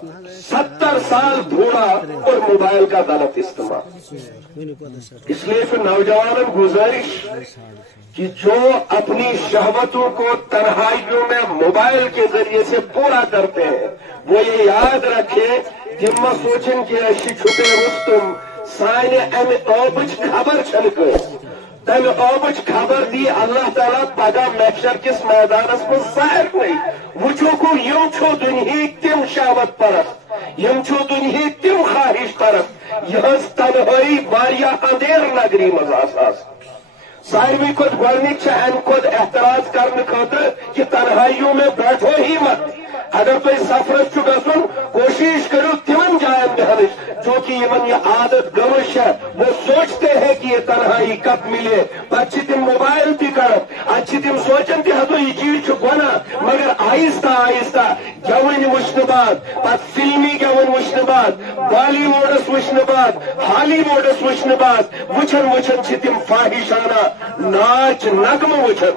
70 साल बूढ़ा और मोबाइल का गलत इस्तेमाल। इसलिए फिर नौजवानों गुजारिश कि जो अपनी शहवतों को तन्हाइयों में मोबाइल के जरिए से पूरा करते हैं वो ये याद रखें तिम सोचन कि छुपे रुस्तुम साने अमि ओबच खबर छन तम ओबच खबर दी अल्लाह ताला पगह महशर किस मैदानस में सार नहीं वुचो को यम छो दुनिया तिम शहवत परस्त यम छो दुनिया तिम ख्वाहिश परस्त यह तनहाई वारिया अंधेर नगरी मज सारवी खुद गौनिक अम खुद एहतराज करने खतर कि तन्हाइयों में बैठो ही मत। अगर तुम सफरस गुन कोशिश करो तिमन जायन बहन जो कि इवन ये आदत गवश है वो सोचते हैं कि ये तन्हाई कब मिले पच्ची तिम मोबाइल भी कर अच्छी तिम सोचन कि हतो ये चीज गुना मगर आहिस्ता आहिस्ता गवन वुचन बाद पत फिल्मी गवन वुचन बाद बॉलीवुडस वुचन बाद हॉलीवुडस वुचन बाद वुचन वुचन तिम फाहिशाना नाच नगम वुचन।